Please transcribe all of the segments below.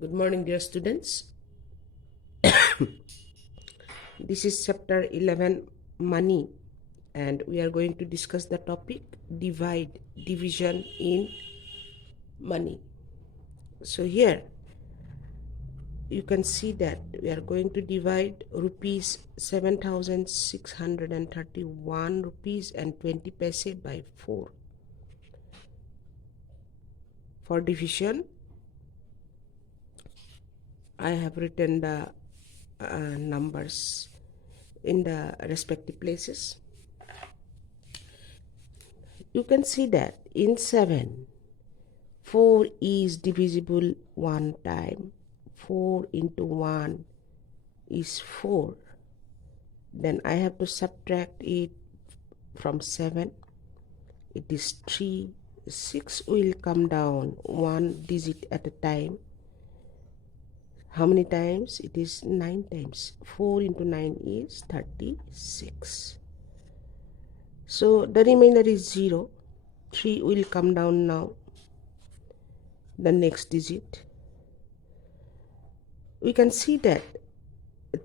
Good morning, dear students. This is chapter 11, Money, and we are going to discuss the topic division in money. So, here you can see that we are going to divide rupees 7,631 rupees and 20 paise by 4. For division, I have written the numbers in the respective places. You can see that in 7, 4 is divisible one time. 4 into 1 is 4. Then I have to subtract it from 7. It is 3. 6 will come down one digit at a time. How many times? It is 9 times. 4 into 9 is 36. So the remainder is 0. 3 will come down now. The next digit. We can see that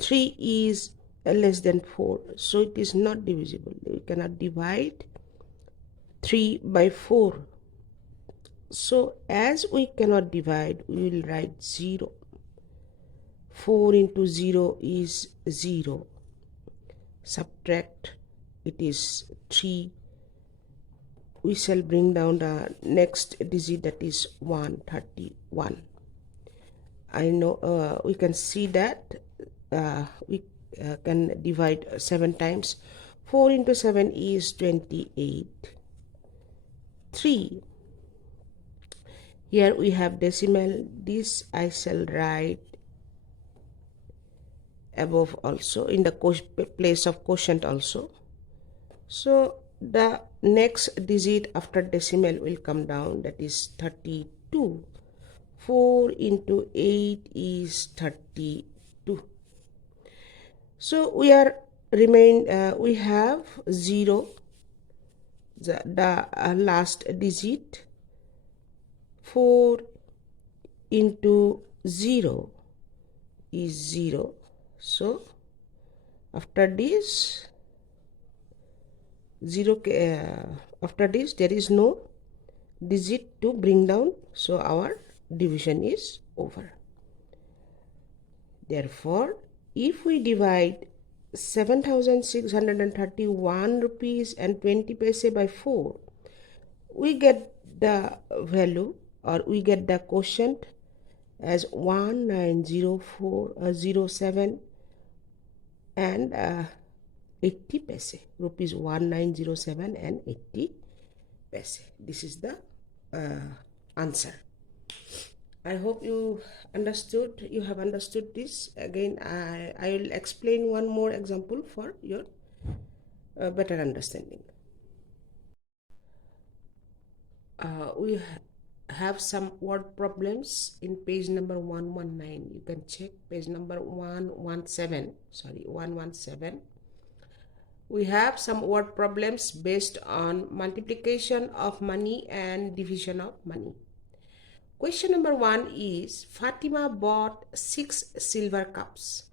3 is less than 4, so it is not divisible. We cannot divide 3 by 4. So as we cannot divide, we will write 0. 4 into 0 is 0. Subtract, it is 3. We shall bring down the next digit, that is 131. I know we can see that we can divide 7 times. 4 into 7 is 28. 3. Here we have decimal. This I shall write above also, in the place of quotient also. So the next digit after decimal will come down, that is 32. 4 into 8 is 32. So we have 0, the last digit. 4 into 0 is 0. So after this 0, after this there is no digit to bring down, so our division is over. Therefore, if we divide 7,631 rupees and 20 paise by 4, we get the value, or we get the quotient as 190407 and 80 paise, rupees 1907 and 80 paise. This is the answer. I hope you have understood this. Again, I will explain one more example for your better understanding. We have some word problems in page number 119. You can check page number 117. We have some word problems based on multiplication of money and division of money. Question number 1 is, Fatima bought 6 silver cups.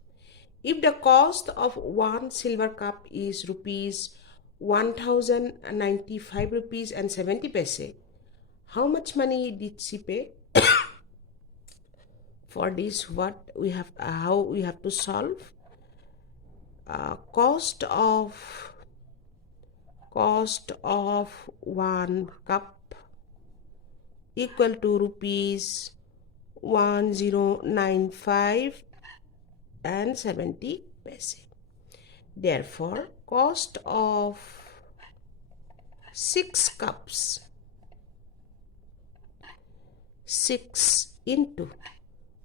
If the cost of one silver cup is rupees 1,095 rupees and 70 paise, how much money did she pay? For this, how we have to solve? Cost of one cup equal to rupees 1095 and 70 paise. Therefore, cost of 6 cups, 6 into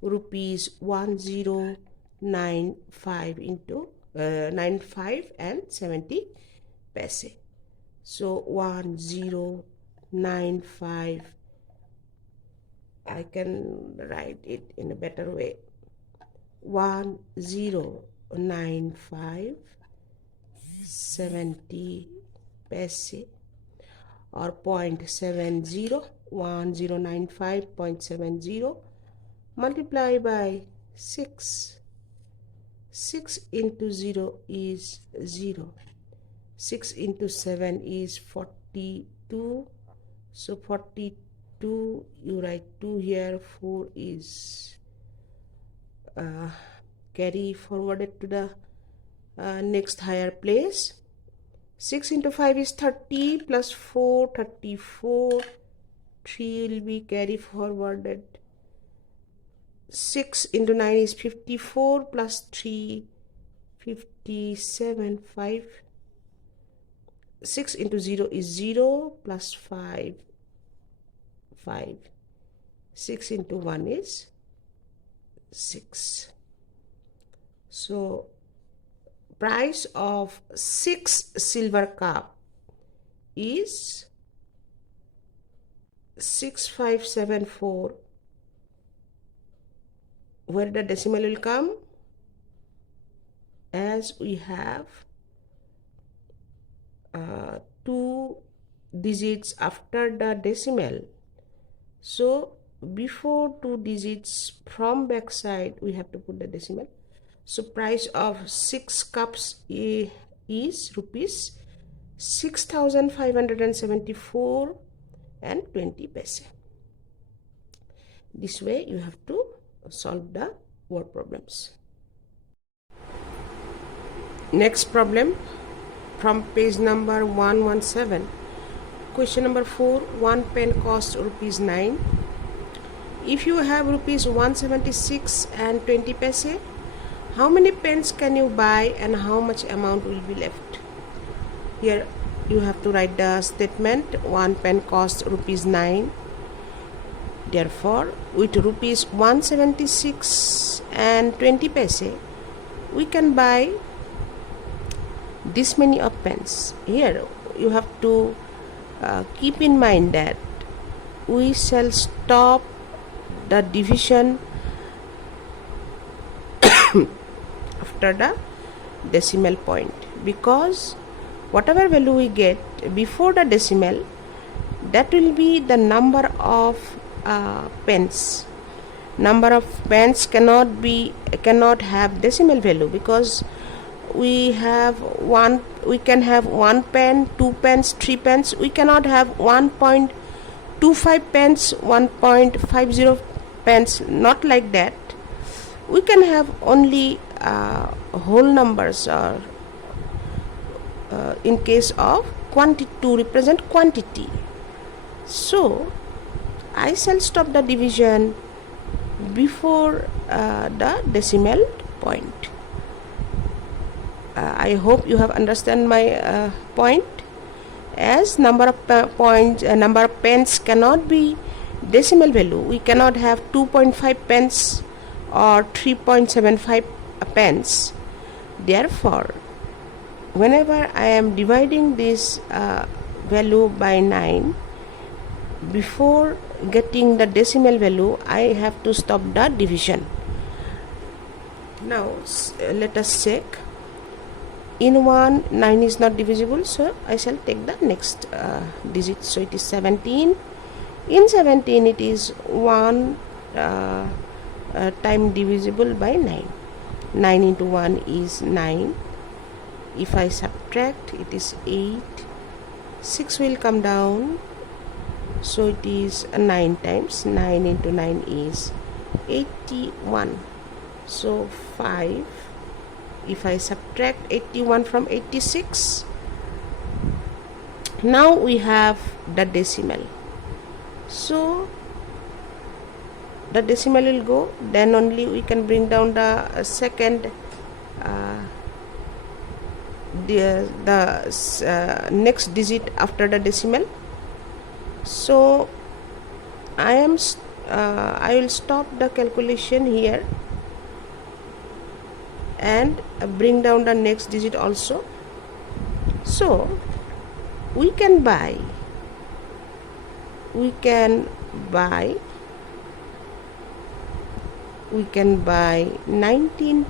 rupees 1095 into 95 and 70 paise. So 1095, I can write it in a better way. 1095 70 paise, or 0.70, 1095.70 multiply by 6. 6 into 0 is 0. 6 into 7 is 42. So 42, you write 2 here, 4 is carry forwarded to the next higher place. 6 into 5 is 30 plus 4, 34. 3 will be carry forwarded. 6 into 9 is 54 plus 3, 57, 5. 6 into 0 is 0 plus 5, 5. 6 into 1 is 6. So, price of 6 silver cup is 6574. Where the decimal will come? As we have 2 digits after the decimal. So before 2 digits from back side we have to put the decimal. So price of 6 cups is rupees 6,574 and 20 paise. This way you have to solve the word problems. Next problem from page number 117. Question number 4. 1 pen costs rupees 9. If you have rupees 176 and 20 paise, how many pens can you buy and how much amount will be left? Here you have to write the statement. 1 pen costs rupees 9. Therefore, with rupees 176 and 20 paise, we can buy this many of pens. Here you have to keep in mind that we shall stop the division after the decimal point, because whatever value we get before the decimal, that will be the number of pens. Number of pens cannot have decimal value, because we can have 1 pen, 2 pens, 3 pens. We cannot have 1.25 pens, 1.50 pens, not like that. We can have only whole numbers, or in case of quantity, to represent quantity. So I shall stop the division before the decimal point. I hope you have understand my point. As number of number of pens cannot be decimal value, we cannot have 2.5 pens or 3.75 pens. Therefore, whenever I am dividing this value by 9, before getting the decimal value, I have to stop the division. Now let us check. In 1, 9 is not divisible, so I shall take the next digit. So it is 17. In 17 it is 1 time divisible by 9. 9 into 1 is 9. If I subtract, it is 8. 6 will come down, so it is 9 times. 9 into 9 is 81. So 5. If I subtract 81 from 86, now we have the decimal. So the decimal will go, then only we can bring down the second next digit after the decimal. So I will stop the calculation here and bring down the next digit also. So we can buy 19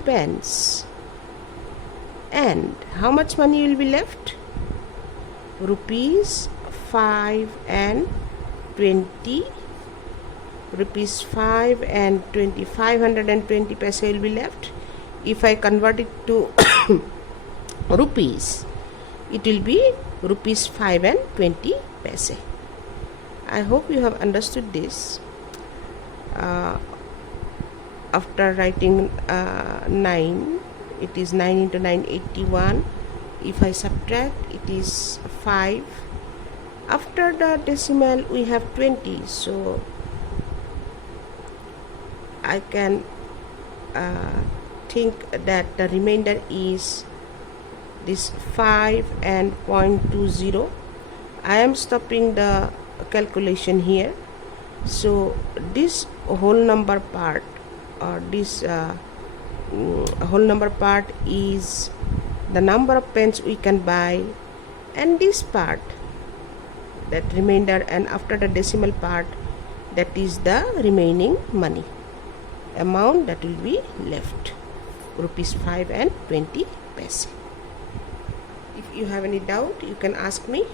pens, and how much money will be left? Rupees 5 and 20 rupees 5 and 20, 520 paise will be left. If I convert it to rupees, it will be rupees 5 and 20 paise. I hope you have understood this. After writing 9, it is 9 into 9, 81. If I subtract, it is 5. After the decimal, we have 20. So I can think that the remainder is this 5 and 0.20. I am stopping the calculation here. So this whole number part, or this whole number part is the number of pens we can buy, and this part, that remainder, and after the decimal part, that is the remaining money amount that will be left, rupees 5 and 20 paise. If you have any doubt, you can ask me.